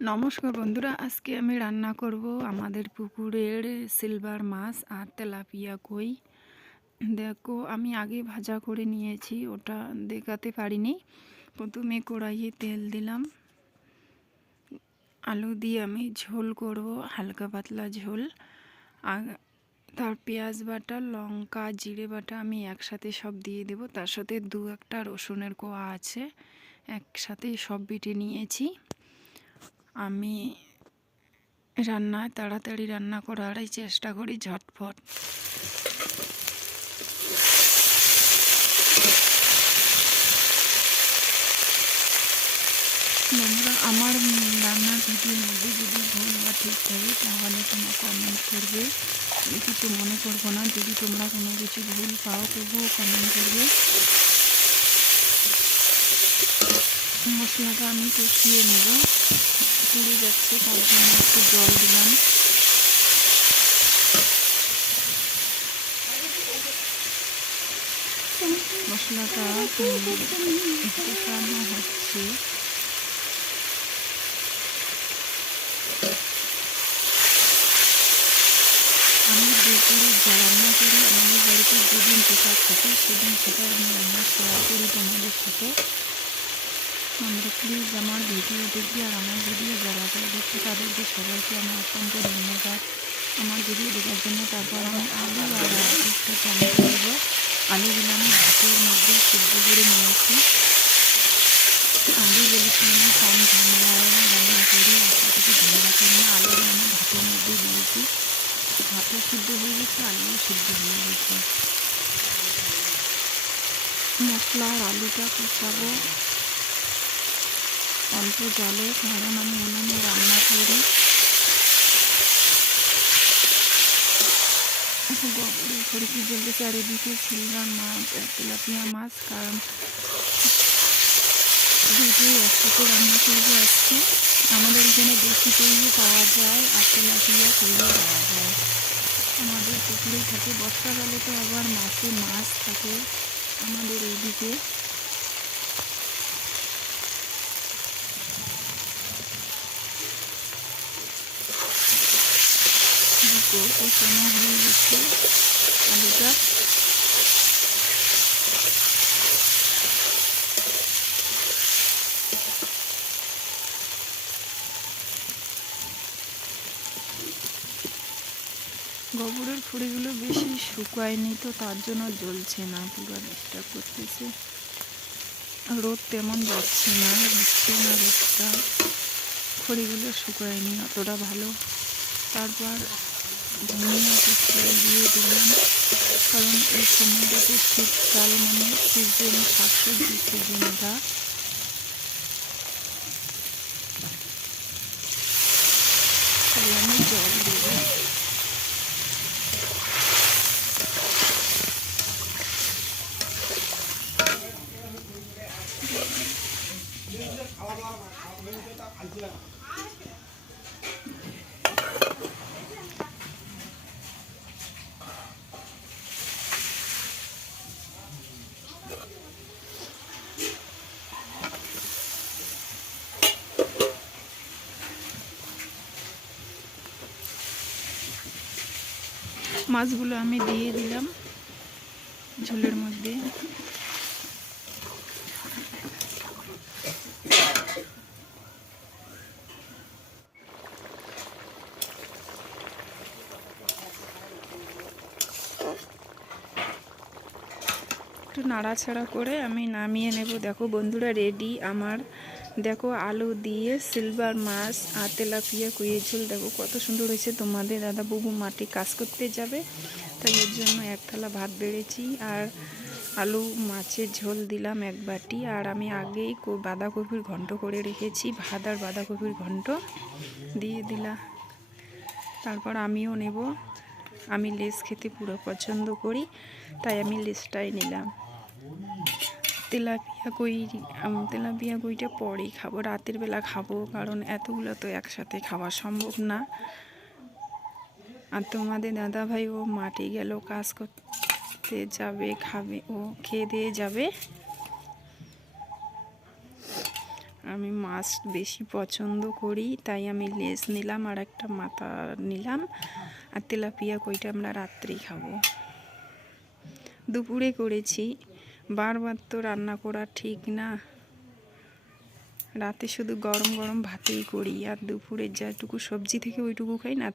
নমস্কার বন্ধুরা, আজকে আমি রান্না করব আমাদের পুকুরের সিলভার মাছ আর তেলাপিয়া কই। দেখো, আমি আগে ভাজা করে নিয়েছি, ওটা দেখাতে পারিনি। প্রথমে কড়াইয়ে তেল দিলাম, আলু দিয়ে আমি ঝোল করব, হালকা পাতলা ঝোল। আর তার পেঁয়াজ বাটা, লঙ্কা, জিরে বাটা আমি একসাথে সব দিয়ে দেব। তার সাথে দু একটা রসুনের কোয়া আছে, একসাথে সব বেটে নিয়েছি। আমি তাড়াতাড়ি রান্না করারই চেষ্টা করি, ঝটফট। বন্ধুরা, আমার রান্নার ভিডিওর মধ্যে যদি ভুল বা ঠিক থাকে তাহলে তোমরা কমেন্ট করবে, আমি কিছু মনে করবো না। যদি তোমরা কোনো কিছু ভুল পাও তবুও কমেন্ট করবে। মশলাটা আমি কষিয়ে নেব, পুড়ে যাচ্ছে, তার জন্য একটু জল দিলাম। মশলাটা কষানো হচ্ছে। আমি দুপুরে যা রান্না করি আমাদের বাড়িতে যেদিন যেটা থাকে সেদিন সেটা আমি রান্না শেয়ার করি তোমাদের সাথে। আমরা প্লিজ আমার ভিডিও দেখি, আর আমার ভিডিও যারা যারা দেখি তাদেরকে সবাইকে আমার অসংখ্য ধন্যবাদ আমার ভিডিও দেখার জন্য। তারপর আমি আলু আর একটা টমেটো দেবো। আলুগুলো আমি ভাতের মধ্যে সিদ্ধ করে নিয়েছি। আলু বলেছিলাম আমি কম ঝামেলায় রান্না করি, একটা কিছু ঝামেলা করি না। আলুগুলো আমি ভাতের মধ্যে দিয়েছি, ভাতও সিদ্ধ হয়ে গেছে, আলুও সিদ্ধ হয়ে গেছে। মশলা আর আলুটা কষাবো অল্প জলে, কারণ আমি উনুনে রান্না করি। খড়ি জ্বলতে চারিদিকে সিলভার মাছ আর তেলাপিয়া মাছ, কারণ দুটোই একসাথে রান্না করবো আজকে। আমাদের এখানে দেশি কইও পাওয়া যায় আর তেলাপিয়া কইও পাওয়া যায়। আমাদের পুকুরে থাকে, বর্ষাকালে তো আবার মাছ থাকে আমাদের এইদিকে। কষানো হয়ে গেছে আলুটা। গোবরের খড়িগুলো বেশি শুকায়নি তো তার জন্য জ্বলছে না, পুরো ডিস্টার্ব করতেছে। রোদ তেমন যাচ্ছে না, হচ্ছে না রোদটা, খড়িগুলো শুকায়নি অতটা ভালো। তারপর ধনিয়া পাতা দিয়ে দিলাম, কারণ এই সময়টাতে শীতকাল, মানে সিজন, শাকসবজি সিজনটা। তাই আমি জল দেবো। মাছগুলো আমি দিয়ে দিলাম ঝোলের মধ্যে। একটু নাড়াচাড়া করে আমি নামিয়ে নেব। দেখো বন্ধুরা, রেডি আমার। দেখো, আলু দিয়ে সিলভার মাছ আর তেলাপিয়া কুইয়ের ঝোল দেখো কত সুন্দর হয়েছে। তোমাদের দাদা বাবু মাঠে কাজ করতে যাবে, তাই এর জন্য এক থালা ভাত বেড়েছি আর আলু মাছের ঝোল দিলাম এক বাটি। আর আমি আগেই বাঁধাকপির ঘন্ট করে রেখেছি, ভাত আর বাঁধাকপির ঘন্ট দিয়ে দিলাম। তারপর আমিও নেব, আমি লেস খেতে পুরো পছন্দ করি, তাই আমি লেসটাই নিলাম। তেলাপিয়া কইটা পরেই খাবো, রাতের বেলা খাবো, কারণ এতগুলো তো একসাথে খাওয়া সম্ভব না। আর তোমাদের দাদা ভাই ও মাঠে গেল, কাজ করতে যাবে, খাবে, ও খেয়ে দিয়ে যাবে। আমি মাছ বেশি পছন্দ করি, তাই আমি লেজ নিলাম আর একটা মাথা নিলাম। আর তেলাপিয়া কইটা আমরা রাত্রেই খাবো। দুপুরে করেছি, বারবার তো রান্না করা ঠিক না। রাতে শুধু গরম গরম ভাতেই করি, আর দুপুরে যেটুকু সবজি থেকে ওইটুকু খাই না।